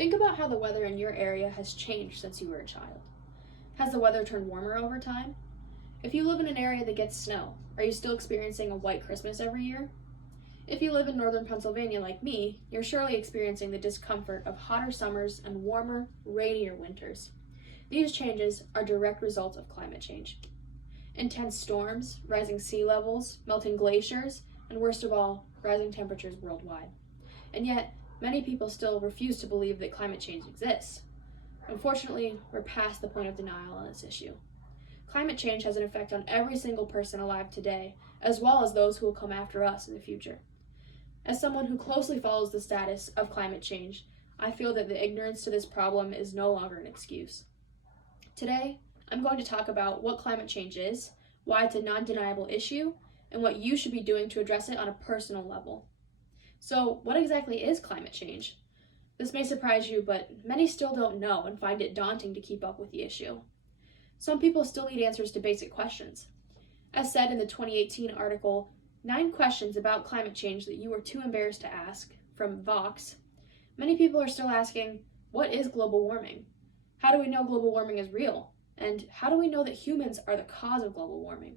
Think about how the weather in your area has changed since you were a child. Has the weather turned warmer over time? If you live in an area that gets snow, are you still experiencing a white Christmas every year? If you live in northern Pennsylvania like me, you're surely experiencing the discomfort of hotter summers and warmer, rainier winters. These changes are direct results of climate change. Intense storms, rising sea levels, melting glaciers, and worst of all, rising temperatures worldwide. And yet, many people still refuse to believe that climate change exists. Unfortunately, we're past the point of denial on this issue. Climate change has an effect on every single person alive today, as well as those who will come after us in the future. As someone who closely follows the status of climate change, I feel that the ignorance to this problem is no longer an excuse. Today, I'm going to talk about what climate change is, why it's a non-deniable issue, and what you should be doing to address it on a personal level. So, what exactly is climate change? This may surprise you, but many still don't know and find it daunting to keep up with the issue. Some people still need answers to basic questions. As said in the 2018 article, 9 questions about climate change that you were too embarrassed to ask, from Vox, many people are still asking, what is global warming? How do we know global warming is real? And how do we know that humans are the cause of global warming?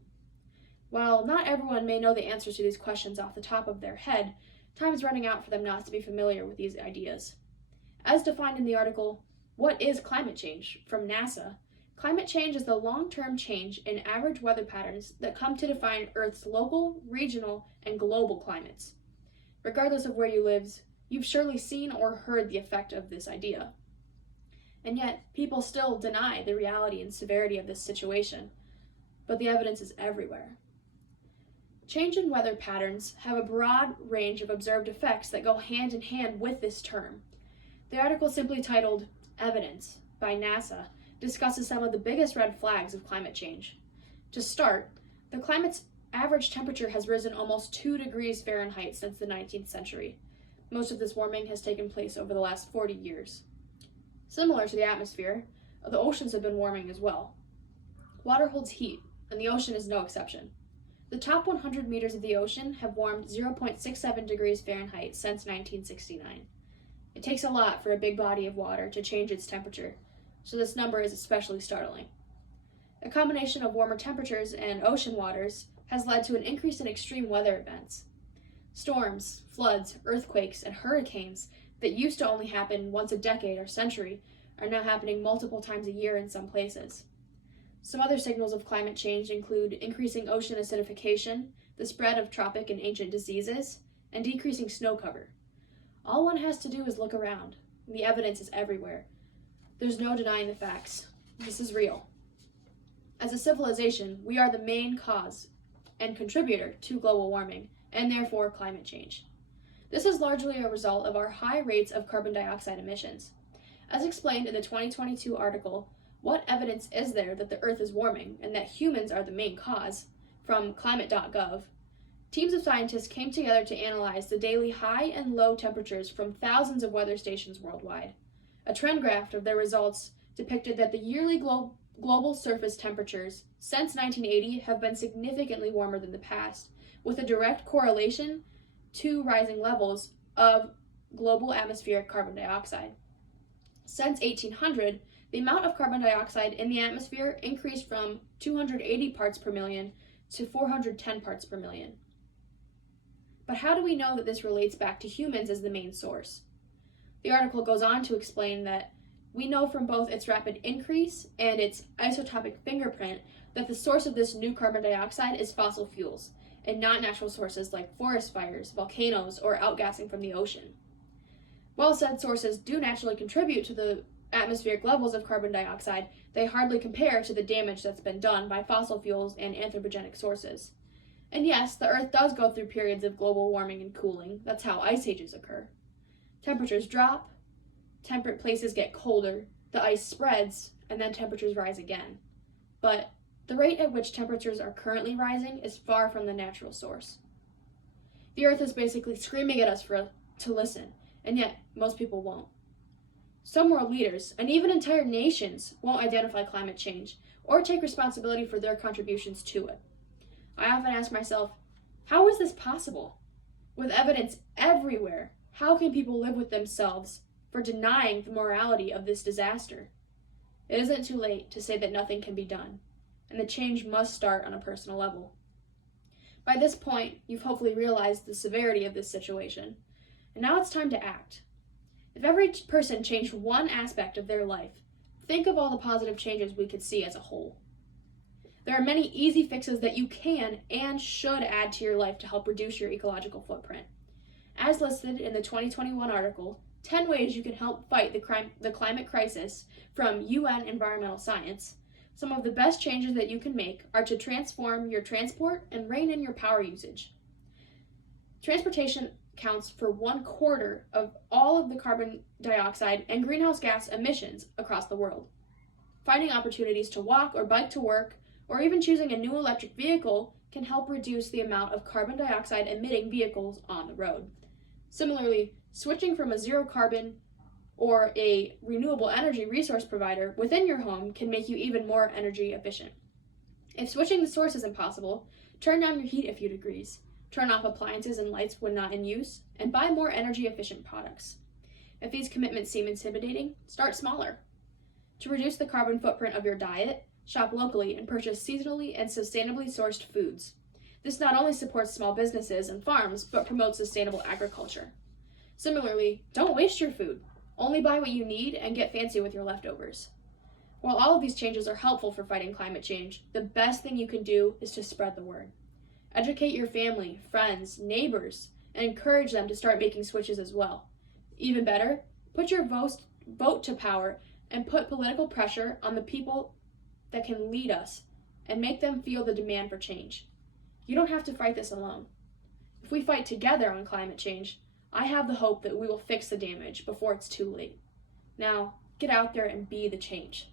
While not everyone may know the answers to these questions off the top of their head, time is running out for them not to be familiar with these ideas. As defined in the article, What is Climate Change? From NASA, climate change is the long-term change in average weather patterns that come to define Earth's local, regional, and global climates. Regardless of where you live, you've surely seen or heard the effect of this idea. And yet, people still deny the reality and severity of this situation, but the evidence is everywhere. Change in weather patterns have a broad range of observed effects that go hand in hand with this term. The article, simply titled Evidence by NASA, discusses some of the biggest red flags of climate change. To start, the climate's average temperature has risen almost 2 degrees Fahrenheit since the 19th century. Most of this warming has taken place over the last 40 years. Similar to the atmosphere, the oceans have been warming as well. Water holds heat, and the ocean is no exception. The top 100 meters of the ocean have warmed 0.67 degrees Fahrenheit since 1969. It takes a lot for a big body of water to change its temperature, so this number is especially startling. A combination of warmer temperatures and ocean waters has led to an increase in extreme weather events. Storms, floods, earthquakes, and hurricanes that used to only happen once a decade or century are now happening multiple times a year in some places. Some other signals of climate change include increasing ocean acidification, the spread of tropic and ancient diseases, and decreasing snow cover. All one has to do is look around. The evidence is everywhere. There's no denying the facts. This is real. As a civilization, we are the main cause and contributor to global warming, and therefore climate change. This is largely a result of our high rates of carbon dioxide emissions. As explained in the 2022 article, What Evidence Is There That the Earth is Warming and That Humans Are the Main Cause? From climate.gov, teams of scientists came together to analyze the daily high and low temperatures from thousands of weather stations worldwide. A trend graph of their results depicted that the yearly global surface temperatures since 1980 have been significantly warmer than the past, with a direct correlation to rising levels of global atmospheric carbon dioxide. Since 1800, the amount of carbon dioxide in the atmosphere increased from 280 parts per million to 410 parts per million. But how do we know that this relates back to humans as the main source? The article goes on to explain that we know from both its rapid increase and its isotopic fingerprint that the source of this new carbon dioxide is fossil fuels, and not natural sources like forest fires, volcanoes, or outgassing from the ocean. While said sources do naturally contribute to the atmospheric levels of carbon dioxide, they hardly compare to the damage that's been done by fossil fuels and anthropogenic sources. And yes, the Earth does go through periods of global warming and cooling. That's how ice ages occur. Temperatures drop, temperate places get colder, the ice spreads, and then temperatures rise again. But the rate at which temperatures are currently rising is far from the natural source. The Earth is basically screaming at us to listen, and yet most people won't. Some world leaders, and even entire nations, won't identify climate change or take responsibility for their contributions to it. I often ask myself, how is this possible? With evidence everywhere, how can people live with themselves, for denying the morality of this disaster. It isn't too late to say that nothing can be done, and the change must start on a personal level. By this point, you've hopefully realized the severity of this situation, and now it's time to act. If every person changed one aspect of their life, think of all the positive changes we could see as a whole. There are many easy fixes that you can and should add to your life to help reduce your ecological footprint. As listed in the 2021 article, 10 ways you can help fight the climate crisis from UN Environmental Science, some of the best changes that you can make are to transform your transport and rein in your power usage. Transportation accounts for 1/4 of all of the carbon dioxide and greenhouse gas emissions across the world. Finding opportunities to walk or bike to work, or even choosing a new electric vehicle can help reduce the amount of carbon dioxide emitting vehicles on the road. Similarly, switching from a zero carbon or a renewable energy resource provider within your home can make you even more energy efficient. If switching the source isn't possible, turn down your heat a few degrees, turn off appliances and lights when not in use, and buy more energy efficient products. If these commitments seem intimidating, start smaller. To reduce the carbon footprint of your diet, shop locally and purchase seasonally and sustainably sourced foods. This not only supports small businesses and farms, but promotes sustainable agriculture. Similarly, don't waste your food. Only buy what you need and get fancy with your leftovers. While all of these changes are helpful for fighting climate change, the best thing you can do is to spread the word. Educate your family, friends, neighbors, and encourage them to start making switches as well. Even better, put your vote to power and put political pressure on the people that can lead us and make them feel the demand for change. You don't have to fight this alone. If we fight together on climate change, I have the hope that we will fix the damage before it's too late. Now, get out there and be the change.